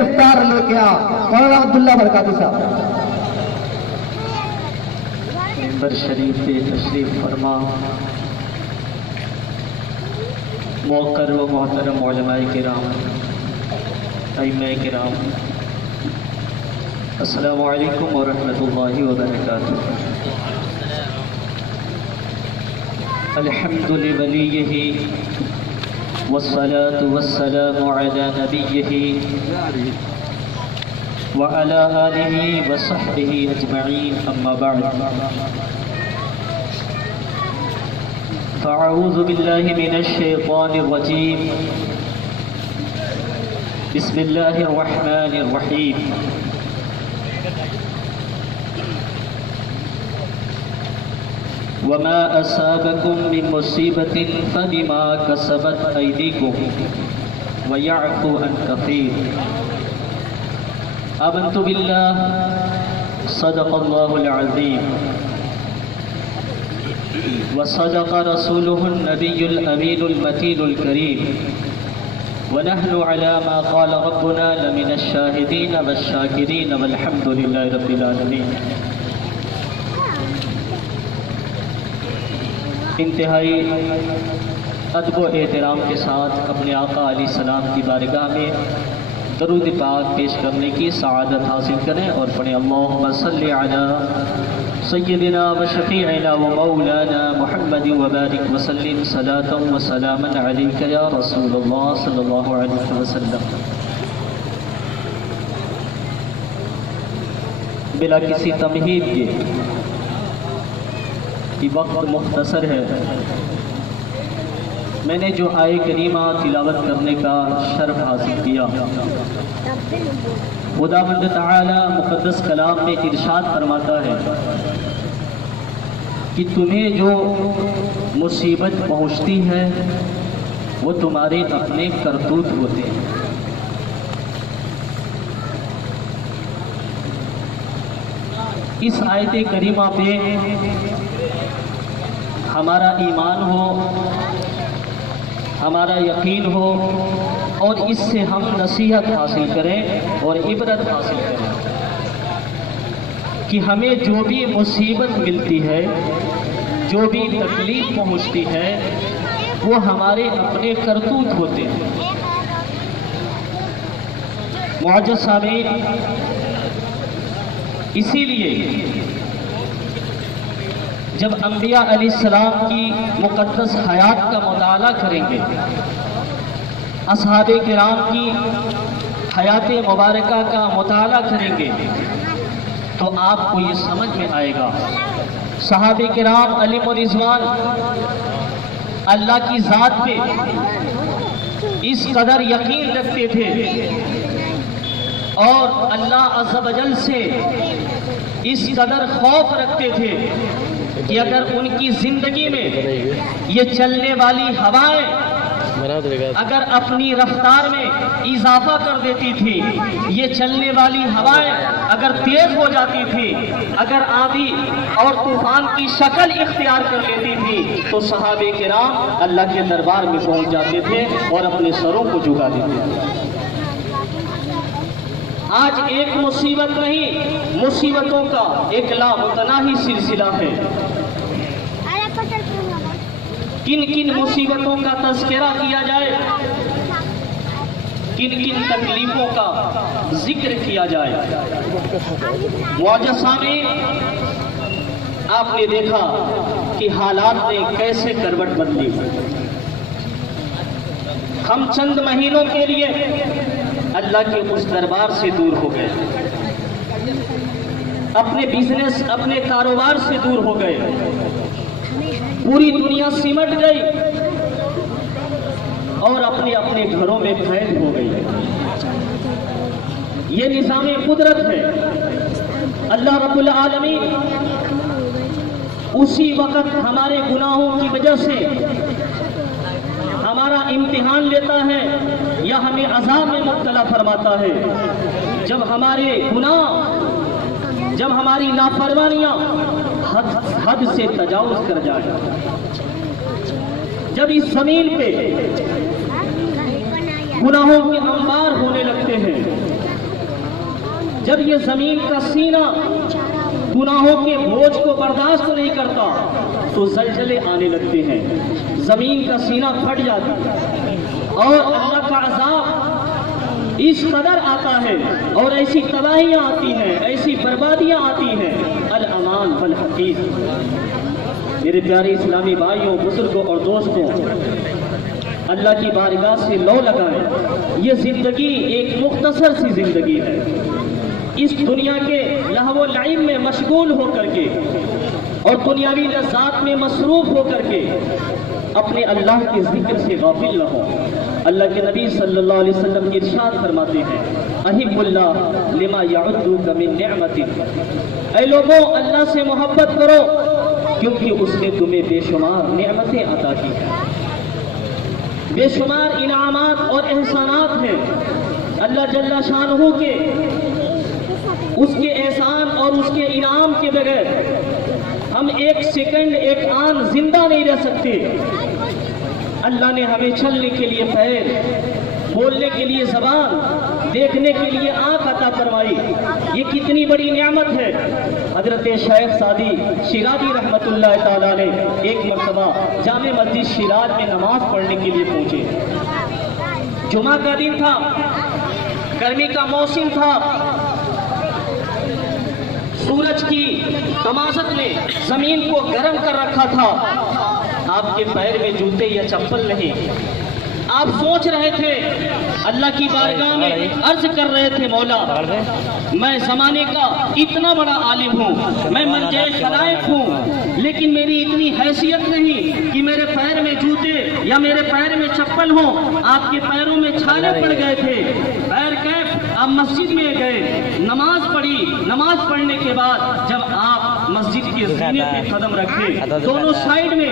افطار لے کے آ مولانا عبداللہ برکاتی صاحب پر شریف پہ تشریف فرما موقر و محترم علماء کرام ائمہ کرام السلام علیکم ورحمۃ اللہ وبرکاتہ الحمد لولیہ والصلاة والسلام على نبیہ وعلى آلہ وصحبہ اجمعین اما بعد فاعوذ باللہ من الشیطان الرجیم بسم اللہ الرحمن الرحیم وما أصابكم من مصيبة فبما كسبت أيديكم ويعفو عن كثير آمنت بالله صدق الله العظيم وصدق رسوله النبي الأمين المتين الكريم ونحن على ما قال ربنا لمن الشاهدين والشاكرين والحمد لله رب العالمين انتہائی ادب و احترام کے ساتھ اپنے آقا علیہ السلام کی بارگاہ میں درود پاک پیش کرنے کی سعادت حاصل کریں اور پڑھیں اللہم صلی علی سیدنا و شفیعنا و مولانا محمد وبارک وسلم صلاة و سلاما علیک یا رسول اللہ صلی اللہ علیہ وسلم۔ بلا کسی تمہید کے کہ وقت مختصر ہے، میں نے جو آیہ کریمہ تلاوت کرنے کا شرف حاصل کیا، خداوند تعالی مقدس کلام میں ارشاد فرماتا ہے کہ تمہیں جو مصیبت پہنچتی ہے وہ تمہارے اپنے کرتوت ہوتے ہیں۔ اس آیت کریمہ پہ ہمارا ایمان ہو، ہمارا یقین ہو اور اس سے ہم نصیحت حاصل کریں اور عبرت حاصل کریں کہ ہمیں جو بھی مصیبت ملتی ہے، جو بھی تکلیف پہنچتی ہے، وہ ہمارے اپنے کرتوت ہوتے ہیں۔ معزز سامعین، اسی لیے جب انبیاء علیہ السلام کی مقدس حیات کا مطالعہ کریں گے، اصحاب کرام کی حیات مبارکہ کا مطالعہ کریں گے، تو آپ کو یہ سمجھ میں آئے گا صحابہ کرام علیہ رضوان اللہ کی ذات پہ اس قدر یقین رکھتے تھے اور اللہ عز و جل سے اس قدر خوف رکھتے تھے کہ اگر ان کی زندگی میں یہ چلنے والی ہوائیں اگر اپنی رفتار میں اضافہ کر دیتی تھی، یہ چلنے والی ہوائیں اگر تیز ہو جاتی تھی، اگر آندھی اور طوفان کی شکل اختیار کر لیتی تھی، تو صحابہ کرام اللہ کے دربار میں پہنچ جاتے تھے اور اپنے سروں کو جھکا دیتے تھے۔ آج ایک مصیبت نہیں، مصیبتوں کا ایک لامتناہی سلسلہ ہے۔ کن کن مصیبتوں کا تذکرہ کیا جائے، کن کن تکلیفوں کا ذکر کیا جائے۔ معزز سامعین، آپ نے دیکھا کہ حالات نے کیسے کروٹ بدلی۔ ہم چند مہینوں کے لیے اللہ کے اس دربار سے دور ہو گئے، اپنے بزنس، اپنے کاروبار سے دور ہو گئے، پوری دنیا سمٹ گئی اور اپنے اپنے گھروں میں قید ہو گئی۔ یہ نظام قدرت ہے۔ اللہ رب العالمین اسی وقت ہمارے گناہوں کی وجہ سے ہمارا امتحان لیتا ہے یا ہمیں عذاب میں مبتلا فرماتا ہے جب ہمارے گناہ، جب ہماری نافرمانیاں حد سے تجاوز کر جائے، جب اس زمین پہ گناہوں کے انبار ہونے لگتے ہیں، جب یہ زمین کا سینہ گناہوں کے بوجھ کو برداشت نہیں کرتا تو زلزلے آنے لگتے ہیں، زمین کا سینہ پھٹ جاتا ہے اور اللہ کا عذاب اس قدر آتا ہے اور ایسی تباہیاں آتی ہیں، ایسی بربادیاں آتی ہیں۔ الامان والحقیق۔ میرے پیارے اسلامی بھائیوں، بزرگوں اور دوستوں، اللہ کی بارگاہ سے لو لگائیں، یہ زندگی ایک مختصر سی زندگی ہے۔ اس دنیا کے لہو و لعب میں مشغول ہو کر کے اور دنیاوی لذات میں مصروف ہو کر کے اپنے اللہ کے ذکر سے غافل نہ ہو۔ اللہ کے نبی صلی اللہ علیہ وسلم ارشاد فرماتے ہیں، احب اللہ لما یعدک من نعمت، اے لوگوں اللہ سے محبت کرو کیونکہ اس نے تمہیں بے شمار نعمتیں عطا کی ہیں، بے شمار انعامات اور احسانات ہیں۔ اللہ جل شانہ کے اس کے احسان اور اس کے انعام کے بغیر ہم ایک سیکنڈ ایک آن زندہ نہیں رہ سکتے۔ اللہ نے ہمیں چلنے کے لیے پیر، بولنے کے لیے زبان، دیکھنے کے لیے آنکھ عطا فرمائی، یہ کتنی بڑی نعمت ہے۔ حضرت شیخ سعدی شیرازی رحمت اللہ تعالیٰ نے ایک مرتبہ جامع مسجد شیراز میں نماز پڑھنے کے لیے پہنچے۔ جمعہ کا دن تھا، گرمی کا موسم تھا، سورج کی تمازت نے زمین کو گرم کر رکھا تھا۔ آپ کے پیر میں جوتے یا چپل نہیں۔ آپ سوچ رہے تھے، اللہ کی بارگاہ میں عرض کر رہے تھے، مولا میں زمانے کا اتنا بڑا عالم ہوں، میں منجے خلائق ہوں، لیکن میری اتنی حیثیت نہیں کہ میرے پیر میں جوتے یا میرے پیر میں چپل ہوں۔ آپ کے پیروں میں چھالے پڑ گئے تھے، پیر کیف آپ مسجد میں گئے، نماز پڑھی، نماز پڑھنے کے بعد جب آپ مسجد کے زینے پہ قدم رکھے، دونوں سائیڈ میں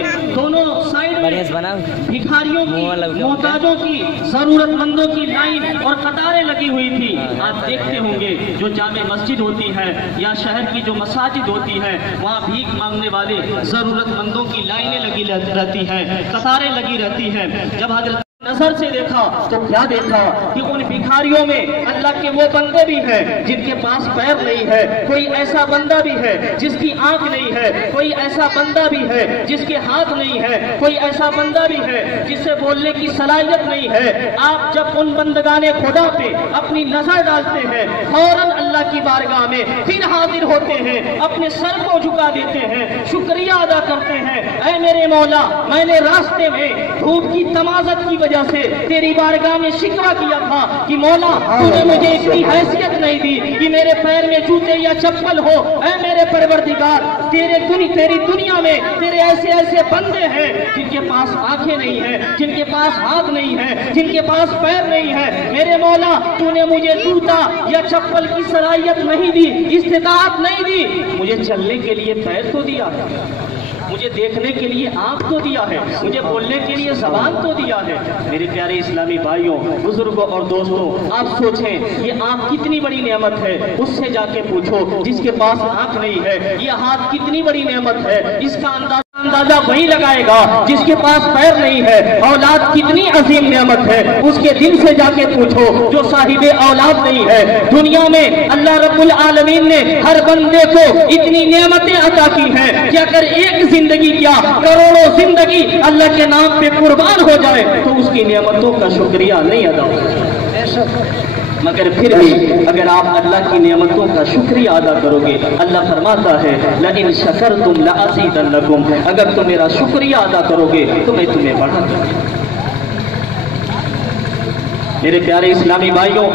بھکاریوں کی، محتاجوں کی، ضرورت مندوں کی لائن اور قطاریں لگی ہوئی تھی۔ آپ دیکھتے ہوں گے جو جامع مسجد ہوتی ہے یا شہر کی جو مساجد ہوتی ہے، وہاں بھیک مانگنے والے ضرورت مندوں کی لائنیں لگی رہتی ہیں، قطاریں لگی رہتی ہیں۔ جب حضرت نظر سے دیکھا تو کیا دیکھا کہ ان بھکاریوں میں اللہ کے وہ بندے بھی ہیں جن کے پاس پیر نہیں ہے، کوئی ایسا بندہ بھی ہے جس کی آنکھ نہیں ہے، کوئی ایسا بندہ بھی ہے جس کے ہاتھ نہیں ہے، کوئی ایسا بندہ بھی ہے جس سے بولنے کی صلاحیت نہیں ہے۔ آپ جب ان بندگان خدا پہ اپنی نظر ڈالتے ہیں، فوراً اللہ کی بارگاہ میں پھر حاضر ہوتے ہیں، اپنے سر کو جھکا دیتے ہیں، شکریہ ادا کرتے ہیں، اے میرے مولا میں نے راستے میں دھوپ کی تمازت کی وجہ سے تیری بارگاہ میں شکوہ کیا تھا کہ مولا تو نے مجھے اتنی حیثیت نہیں دی کہ میرے پیر میں جوتے یا چپل ہو۔ اے میرے پروردگار، تیری دنیا میں تیرے ایسے بندے ہیں جن کے پاس آنکھیں نہیں ہیں، جن کے پاس ہاتھ نہیں ہیں، جن کے پاس پیر نہیں ہے۔ میرے مولا تو نے مجھے جوتا یا چپل کی صلاحیت نہیں دی، استطاعت نہیں دی، مجھے چلنے کے لیے پیر تو دیا ہے، مجھے دیکھنے کے لیے آنکھ تو دیا ہے، مجھے بولنے کے لیے زبان تو دیا ہے۔ میرے پیارے اسلامی بھائیوں، بزرگوں اور دوستوں، آپ سوچیں یہ آنکھ کتنی بڑی نعمت ہے، اس سے جا کے پوچھو جس کے پاس آنکھ نہیں ہے۔ یہ ہاتھ کتنی بڑی نعمت ہے، اس کا اندازہ وہی لگائے گا جس کے پاس پیر نہیں ہے۔ اولاد کتنی عظیم نعمت ہے، اس کے دل سے جا کے پوچھو جو صاحب اولاد نہیں ہے۔ دنیا میں اللہ رب العالمین نے ہر بندے کو اتنی نعمتیں عطا کی ہیں کہ اگر ایک زندگی کیا کروڑوں زندگی اللہ کے نام پہ قربان ہو جائے تو اس کی نعمتوں کا شکریہ نہیں ادا ہوگا۔ مگر پھر بھی اگر آپ اللہ کی نعمتوں کا شکریہ ادا کرو گے، اللہ فرماتا ہے لئن شکرتم لأزیدنکم، اگر تم میرا شکریہ ادا کرو گے تو میں تمہیں بڑھا دوں گا۔ میرے پیارے اسلامی بھائیوں،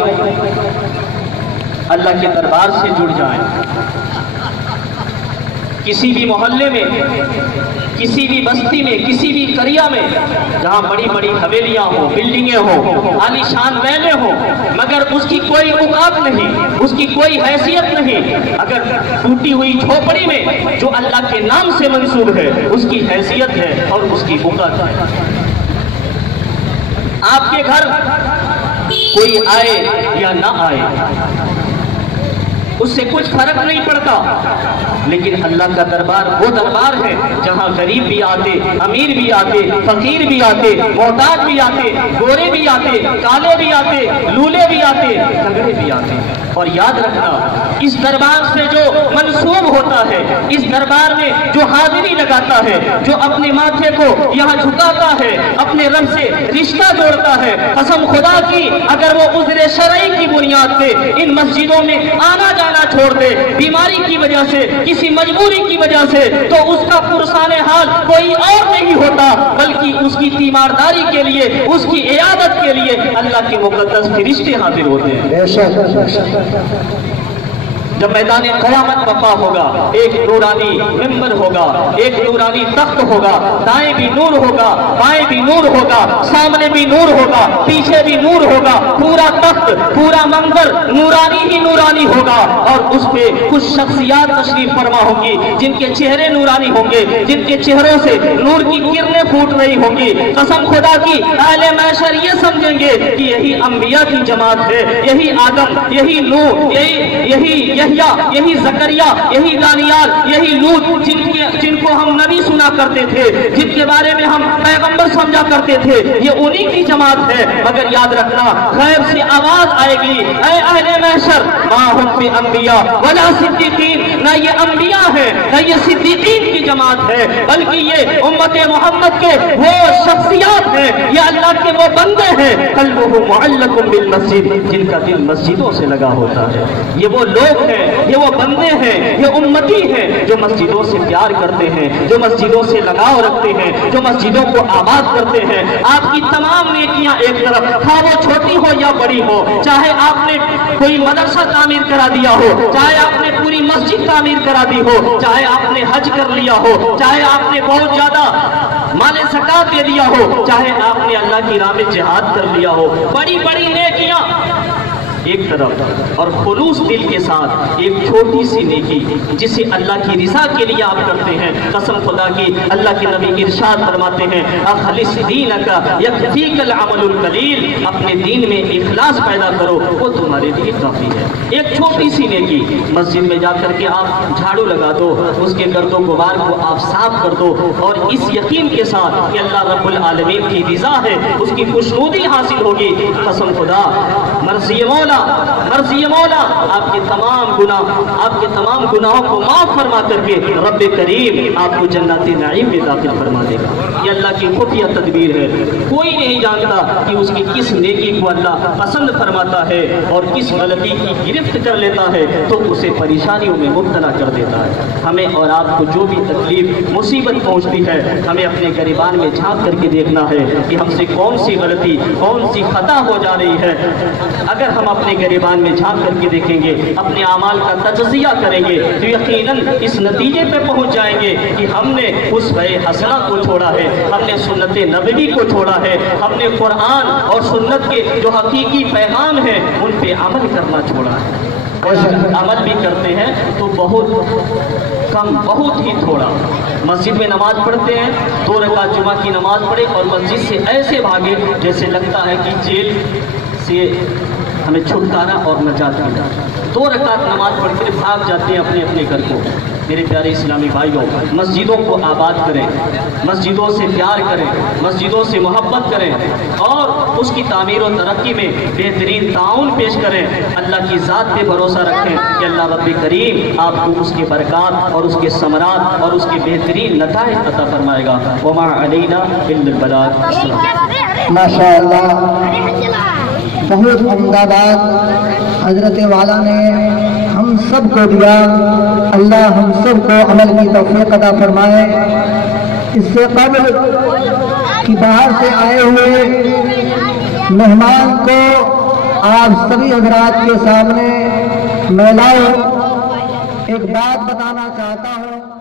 اللہ کے دربار سے جڑ جائیں۔ کسی بھی محلے میں، کسی بھی بستی میں، کسی بھی قریہ میں جہاں بڑی بڑی حویلیاں ہوں، بلڈنگیں ہوں، عالی شان ویلیں ہوں، مگر اس کی کوئی اوقات نہیں، اس کی کوئی حیثیت نہیں، اگر ٹوٹی ہوئی جھوپڑی میں جو اللہ کے نام سے منسوب ہے اس کی حیثیت ہے اور اس کی اوقات ہے۔ آپ کے گھر کوئی آئے یا نہ آئے اس سے کچھ فرق نہیں پڑتا، لیکن اللہ کا دربار وہ دربار ہے جہاں غریب بھی آتے، امیر بھی آتے، فقیر بھی آتے، محتاج بھی آتے، گورے بھی آتے، کالے بھی آتے، لولے بھی آتے، تگڑے بھی آتے۔ اور یاد رکھنا اس دربار سے جو منسوب ہوتا ہے، اس دربار میں جو حاضری لگاتا ہے، جو اپنے ماتھے کو یہاں جھکاتا ہے، اپنے رب سے رشتہ جوڑتا ہے، قسم خدا کی اگر وہ عذر شرعی کی بنیاد پہ ان مسجدوں میں آنا جانا چھوڑ دے، بیماری کی وجہ سے، کسی مجبوری کی وجہ سے، تو اس کا پرسان حال کوئی اور نہیں ہوتا بلکہ اس کی تیمارداری کے لیے، اس کی عیادت کے لیے اللہ کے مقدس فرشتے حاضر ہوتے ہیں۔ جب میدان قیامت وفا ہوگا، ایک نورانی ممبر ہوگا، ایک نورانی تخت ہوگا، دائیں بھی نور ہوگا، بائیں بھی نور ہوگا، سامنے بھی نور ہوگا، پیچھے بھی نور ہوگا، پورا تخت، پورا منبر نورانی ہی نورانی ہوگا، اور اس پہ کچھ شخصیات تشریف فرما ہوں گی جن کے چہرے نورانی ہوں گے، جن کے چہروں سے نور کی کرنیں پھوٹ رہی ہوں گی۔ قسم خدا کی اہل محشر یہ سمجھیں گے کہ یہی انبیاء کی جماعت ہے، یہی آدم، یہی نوح، یہی زکریا، یہی دانیال، یہی لوط، جن کو ہم نبی سنا کرتے تھے، جن کے بارے میں ہم پیغمبر سمجھا کرتے تھے، یہ انہی کی جماعت ہے۔ مگر یاد رکھنا غیب سے آواز آئے گی، اے اہل محشر ما ہم بانبیاء ولا صدیقین، نہ یہ انبیاء ہے نہ یہ صدیقین کی جماعت ہے، بلکہ یہ امت محمد کے وہ شخصیات ہیں، یہ اللہ کے وہ بندے ہیں قلبہ معلق بالمسجد، جن کا دل مسجدوں سے لگا ہوتا ہے۔ یہ وہ لوگ ہیں، یہ وہ بندے ہیں، یہ امتی ہیں جو مسجدوں سے پیار کرتے ہیں، جو مسجدوں سے لگاؤ رکھتے ہیں، جو مسجدوں کو آباد کرتے ہیں۔ آپ کی تمام نیکیاں ایک طرف، خواہ وہ چھوٹی ہو یا بڑی ہو، چاہے آپ نے کوئی مدرسہ تعمیر کرا دیا ہو، چاہے آپ نے پوری مسجد تعمیر کرا دی ہو، چاہے آپ نے حج کر لیا ہو، چاہے آپ نے بہت زیادہ مال زکات دے دیا ہو، چاہے آپ نے اللہ کی راہ میں جہاد کر لیا ہو، بڑی بڑی نیکیاں ایک طرف، اور خلوص دل کے ساتھ ایک چھوٹی سی نیکی جسے اللہ کی رضا کے لیے آپ کرتے ہیں، قسم خدا کی اللہ کے نبی ارشاد فرماتے ہیں اخلص دینک یکفیک العمل القلیل، اپنے دین میں اخلاص پیدا کرو، وہ تمہارے لیے کافی ہے۔ ایک چھوٹی سی نیکی، مسجد میں جا کر کے آپ جھاڑو لگا دو، اس کے گرد و غبار کو آپ صاف کر دو، اور اس یقین کے ساتھ کہ اللہ رب العالمین کی رضا ہے، اس کی خوشنودی حاصل ہوگی، قسم خدا مرضی مولا، مرضی مولا آپ کے تمام گناہوں کو معاف فرما کر کے رب کریم آپ کو جنت نعیم میں داخل فرما دے گا۔ یہ اللہ کی خفیہ تدبیر ہے، کوئی نہیں جانتا کہ اس کی کس نیکی کو اللہ پسند فرماتا ہے اور کس غلطی کی گرفت کر لیتا ہے تو اسے پریشانیوں میں مبتلا کر دیتا ہے۔ ہمیں اور آپ کو جو بھی تکلیف مصیبت پہنچتی ہے، ہمیں اپنے گریبان میں جھانک کر کے دیکھنا ہے کہ ہم سے کون سی غلطی، کون سی خطا ہو جا رہی ہے۔ اگر ہم اپنے گریبان میں جھانک کر کے دیکھیں گے، اپنے اعمال کا تجزیہ کریں گے تو یقیناً اس نتیجے پہ پہنچ جائیں گے کہ ہم نے اسوہ حسنہ کو چھوڑا ہے، ہم نے سنت نبوی کو چھوڑا ہے، ہم نے قرآن اور سنت کے جو حقیقی پیغام ہیں ان پہ عمل کرنا چھوڑا ہے۔ اور عمل بھی کرتے ہیں تو بہت کم، بہت ہی تھوڑا۔ مسجد میں نماز پڑھتے ہیں، 2 رکعت جمعہ کی نماز پڑھے اور مسجد سے ایسے بھاگے جیسے لگتا ہے کہ جیل سے ہمیں چھٹکارا اور نجات ملا۔ 2 رکعت نماز پڑھ کر بھاگ جاتے ہیں اپنے اپنے گھر کو۔ میرے پیارے اسلامی بھائیوں، مسجدوں کو آباد کریں، مسجدوں سے پیار کریں، مسجدوں سے محبت کریں اور اس کی تعمیر و ترقی میں بہترین تعاون پیش کریں۔ اللہ کی ذات پہ بھروسہ رکھیں کہ اللہ رب کریم آپ کو اس کے برکات اور اس کے ثمرات اور اس کے بہترین نتائج عطا فرمائے گا۔ وما علینا الا البلاغ۔ ماشاء اللہ، بہت عمدہ بات حضرت والا نے ہم سب کو دیا۔ اللہ ہم سب کو عمل کی توفیق عطا فرمائے۔ اس سے قبل کہ باہر سے آئے ہوئے مہمان کو آپ سبھی حضرات کے سامنے میں لاؤں، ایک بات بتانا چاہتا ہوں۔